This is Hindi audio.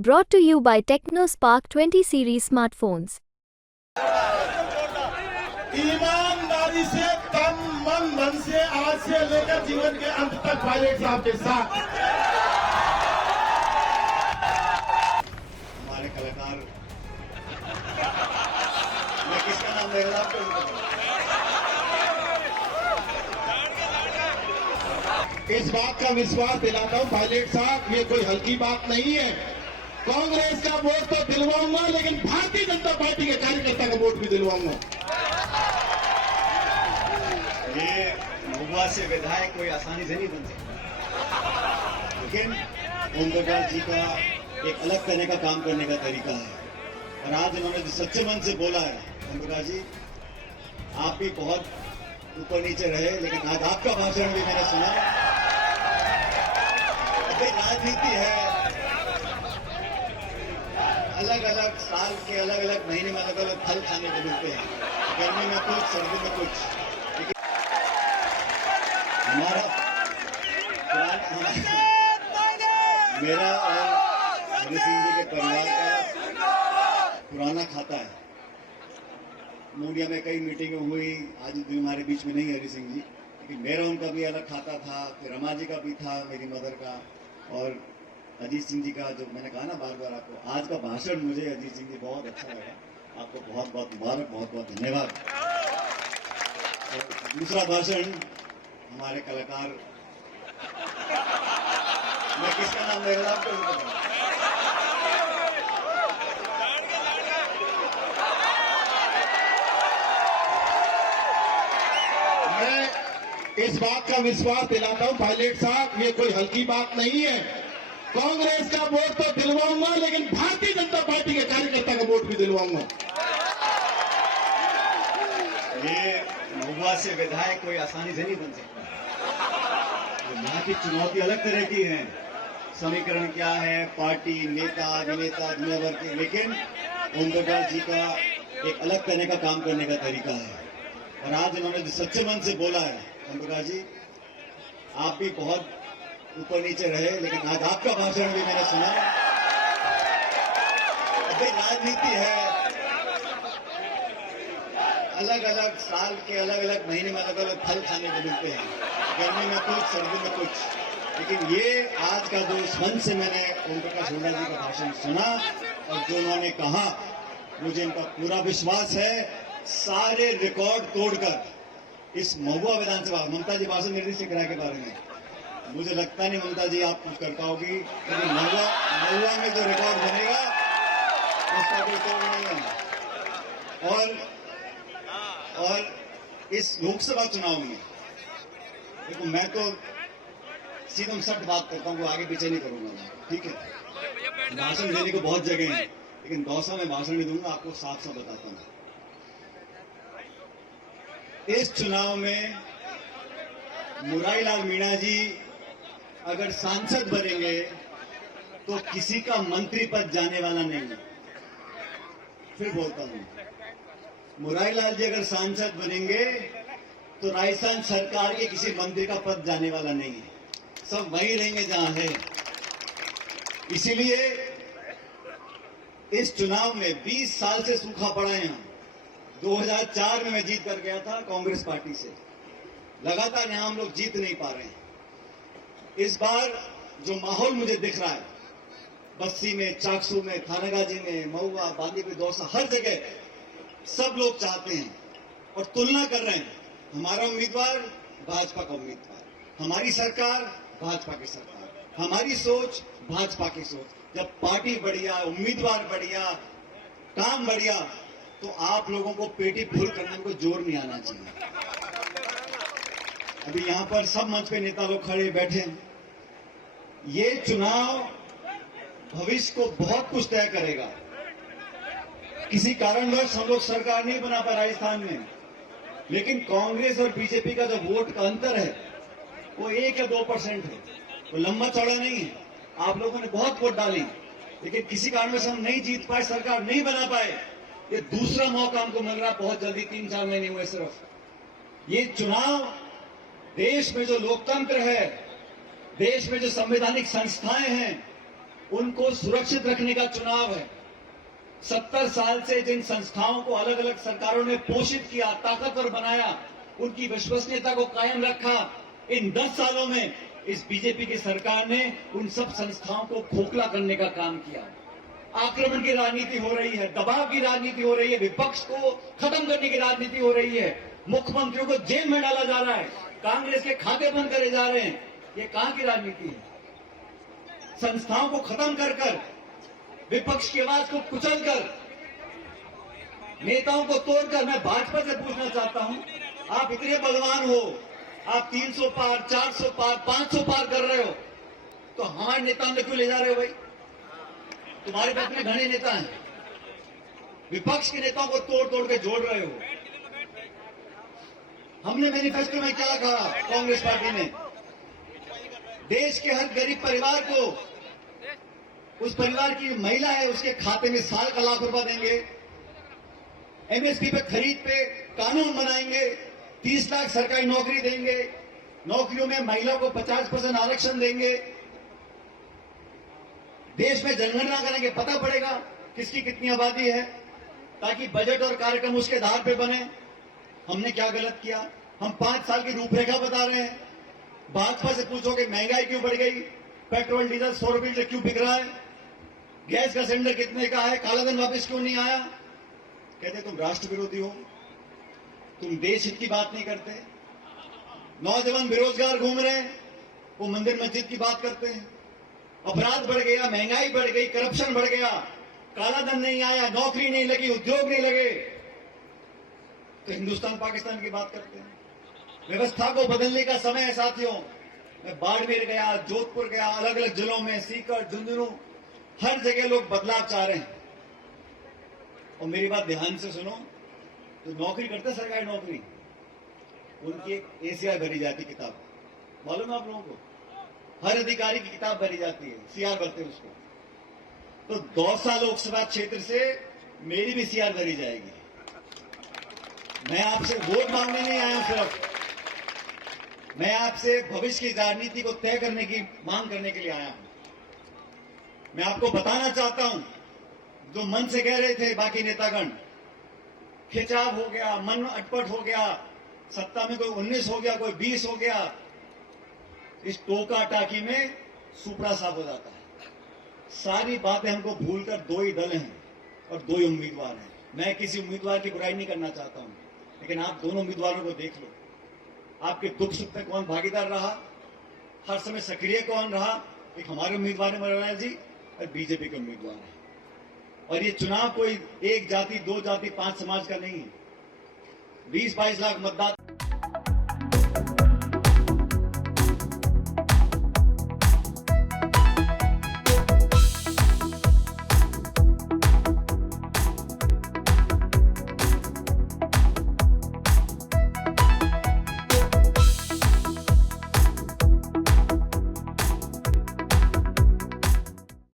Brought to you by TechnoSpark 20 series smartphones. ईमानदारी से तन मन धन से आज से लेकर जीवन के अंत तक पायलट साहब के साथ हमारे कलाकार, मैं किसका नाम ले रहा आपको? इस बात का विश्वास दिलाता हूं पायलट साहब, ये कोई हल्की बात नहीं है। कांग्रेस का वोट तो दिलवाऊंगा, लेकिन भारतीय जनता पार्टी के कार्यकर्ता का वोट भी दिलवाऊंगा। ये महुआ से विधायक कोई आसानी से नहीं बन सकता, लेकिन ओम प्रकाश जी का एक अलग तरह का काम करने का तरीका है। और आज उन्होंने जो सच्चे मन से बोला है, ओम प्रकाश जी आप भी बहुत ऊपर नीचे रहे, लेकिन आज आपका भाषण भी मैंने सुना। अभी राजनीति है, अलग अलग साल के अलग अलग महीने में अलग अलग फल खाने को मिलते हैं, गर्मी में कुछ, सर्दी में कुछ। मेरा और हरि सिंह जी के परिवार का पुराना खाता है। मूडिया में कई मीटिंगें हुई, आज दिन हमारे बीच में नहीं है हरि सिंह जी, लेकिन मेरा उनका भी अलग खाता था, फिर रमा जी का भी था, मेरी मदर का, और अजीत सिंह जी का। जो मैंने कहा ना बार बार आपको, आज का भाषण मुझे अजीत सिंह जी बहुत अच्छा लगा। आपको बहुत बहुत मुबारक, बहुत बहुत धन्यवाद। दूसरा भाषण हमारे कलाकार, मैं किसका नाम ले रहा आपको? मैं इस बात का विश्वास दिलाता हूं पायलट साहब, ये कोई हल्की बात नहीं है। कांग्रेस का वोट तो दिलवाऊंगा, लेकिन भारतीय जनता पार्टी के कार्यकर्ता का वोट भी दिलवाऊंगा। ये महुआ से विधायक कोई आसानी से नहीं बन सकता। यहाँ की चुनौती अलग तरह की है, समीकरण क्या है, पार्टी, नेता, अभिनेता, दुनिया भर के, लेकिन ओम प्रकाश जी का एक अलग तरह का काम करने का तरीका है। और आज उन्होंने जो सच्चे मन से बोला है, ओम प्रकाश जी आप भी बहुत ऊपर नीचे रहे, लेकिन आज आपका भाषण भी मैंने सुना। अभी राजनीति है, अलग अलग साल के अलग अलग महीने में अलग अलग फल खाने को मिलते हैं, गर्मी में कुछ, सर्दी में कुछ। लेकिन ये आज का जो मन से मैंने ओम प्रकाश हुड्डा जी का भाषण सुना और जो उन्होंने कहा, मुझे इनका पूरा विश्वास है, सारे रिकॉर्ड तोड़कर इस महुआ विधानसभा, ममता जी भाषण निर्देश करा के बारे में मुझे लगता नहीं ममता जी आप कुछ कर पाओगी, क्योंकि महुआ में जो रिकॉर्ड बनेगा उसका कोई तोड़ नहीं है। और इस लोकसभा चुनाव में देखो, मैं तो सीधम सख्त बात करता हूँ, आगे पीछे नहीं करूंगा मैं, ठीक है। भाषण देने को बहुत जगह है, लेकिन दौसा में भाषण नहीं दूंगा, आपको साफ साफ बताता हूँ। इस चुनाव में मुरारीलाल मीणा जी अगर सांसद बनेंगे तो किसी का मंत्री पद जाने वाला नहीं है। फिर बोलता हूं, मुरारीलाल जी अगर सांसद बनेंगे तो राजस्थान सरकार के किसी मंत्री का पद जाने वाला नहीं है, सब वहीं रहेंगे जहां है। इसीलिए इस चुनाव में 20 साल से सूखा पड़ा है। 2004 में मैं जीत कर गया था कांग्रेस पार्टी से, लगातार यहां हम लोग जीत नहीं पा रहे हैं। इस बार जो माहौल मुझे दिख रहा है, बस्ती में, चाकसू में, थानागाजी में, महुआ, बांदीपुर, दौसा, हर जगह सब लोग चाहते हैं और तुलना कर रहे हैं, हमारा उम्मीदवार भाजपा का उम्मीदवार, हमारी सरकार भाजपा की सरकार, हमारी सोच भाजपा की सोच। जब पार्टी बढ़िया, उम्मीदवार बढ़िया, काम बढ़िया, तो आप लोगों को पेटी फुल करने को जोर नहीं आना चाहिए। अभी यहां पर सब मंच पे नेता लोग खड़े बैठे हैं। ये चुनाव भविष्य को बहुत कुछ तय करेगा। किसी कारणवश हम लोग सरकार नहीं बना पाए राजस्थान में, लेकिन कांग्रेस और बीजेपी का जो वोट का अंतर है वो 1 या 2% है, वो लंबा चौड़ा नहीं है। आप लोगों ने बहुत वोट डाली, लेकिन किसी कारणवश हम नहीं जीत पाए, सरकार नहीं बना पाए। ये दूसरा मौका हमको मिल रहा है बहुत जल्दी, 3-4 महीने हुए सिर्फ। ये चुनाव देश में जो लोकतंत्र है, देश में जो संवैधानिक संस्थाएं हैं, उनको सुरक्षित रखने का चुनाव है। 70 साल से जिन संस्थाओं को अलग अलग सरकारों ने पोषित किया, ताकतवर बनाया, उनकी विश्वसनीयता को कायम रखा, इन 10 सालों में इस बीजेपी की सरकार ने उन सब संस्थाओं को खोखला करने का काम किया। आक्रमण की राजनीति हो रही है, दबाव की राजनीति हो रही है, विपक्ष को खत्म करने की राजनीति हो रही है, मुख्यमंत्रियों को जेल में डाला जा रहा है, कांग्रेस के खाते बंद करे जा रहे हैं। ये कहां की राजनीति है? संस्थाओं को खत्म कर कर, विपक्ष की आवाज को कुचलकर, नेताओं को तोड़कर, मैं भाजपा से पूछना चाहता हूं, आप इतने बलवान हो, आप 300 पार, 400 पार, 500 पार कर रहे हो, तो हमारे नेताओं ने क्यों ले जा रहे हो भाई? तुम्हारे पास में घने नेता हैं, विपक्ष के नेताओं को तोड़ तोड़ के जोड़ रहे हो। हमने मैनिफेस्टो में क्या कहा? कांग्रेस पार्टी ने देश के हर गरीब परिवार को, उस परिवार की महिला है उसके खाते में साल का लाख रुपया देंगे, एमएसपी पे खरीद पे कानून बनाएंगे, 30 लाख सरकारी नौकरी देंगे, नौकरियों में महिलाओं को 50% आरक्षण देंगे, देश में जनगणना करेंगे, पता पड़ेगा किसकी कितनी आबादी है, ताकि बजट और कार्यक्रम उसके आधार पे बने। हमने क्या गलत किया? हम 5 साल की रूपरेखा बता रहे हैं। भाजपा से पूछोगे महंगाई क्यों बढ़ गई, पेट्रोल डीजल 100 रुपये से क्यों बिक रहा है, गैस का सिलेंडर कितने का है, कालाधन वापस क्यों नहीं आया? कहते तुम राष्ट्र विरोधी हो, तुम देश हित की बात नहीं करते। नौजवान बेरोजगार घूम रहे हैं, वो मंदिर मस्जिद की बात करते हैं। अपराध बढ़ गया, महंगाई बढ़ गई, करप्शन बढ़ गया, कालाधन नहीं आया, नौकरी नहीं लगी, उद्योग नहीं लगे, तो हिंदुस्तान पाकिस्तान की बात करते हैं। व्यवस्था को बदलने का समय है साथियों। मैं बाड़मेर गया, जोधपुर गया, अलग अलग जिलों में, सीकर, झुंझुनू, हर जगह लोग बदलाव चाह रहे हैं। और मेरी बात ध्यान से सुनो, तो नौकरी करते सरकारी नौकरी, उनकी एक एसीआर भरी जाती किताब, मालूम है आप लोगों को? हर अधिकारी की किताब भरी जाती है, सीआर भरते हैं उसको। तो दौसा लोकसभा क्षेत्र से मेरी भी सीआर भरी जाएगी। मैं आपसे वोट मांगने नहीं आया हूं, सिर्फ मैं आपसे भविष्य की राजनीति को तय करने की मांग करने के लिए आया हूं। मैं आपको बताना चाहता हूं, जो मन से कह रहे थे बाकी नेतागण, खिंचाव हो गया, मन अटपट हो गया, सत्ता में कोई 19 हो गया, कोई 20 हो गया, इस टोका टाकी में सुपड़ा साफ हो जाता है। सारी बातें हमको भूलकर 2 ही दल हैं और 2 ही उम्मीदवार हैं। मैं किसी उम्मीदवार की बुराई नहीं करना चाहता हूं, लेकिन आप दोनों उम्मीदवारों को देख लो, आपके दुख सुख में कौन भागीदार रहा, हर समय सक्रिय कौन रहा। एक हमारे उम्मीदवार है मरवाला जी और बीजेपी के उम्मीदवार है। और ये चुनाव कोई 1 जाति, 2 जाति, 5 समाज का नहीं है। 20-22 लाख मतदाता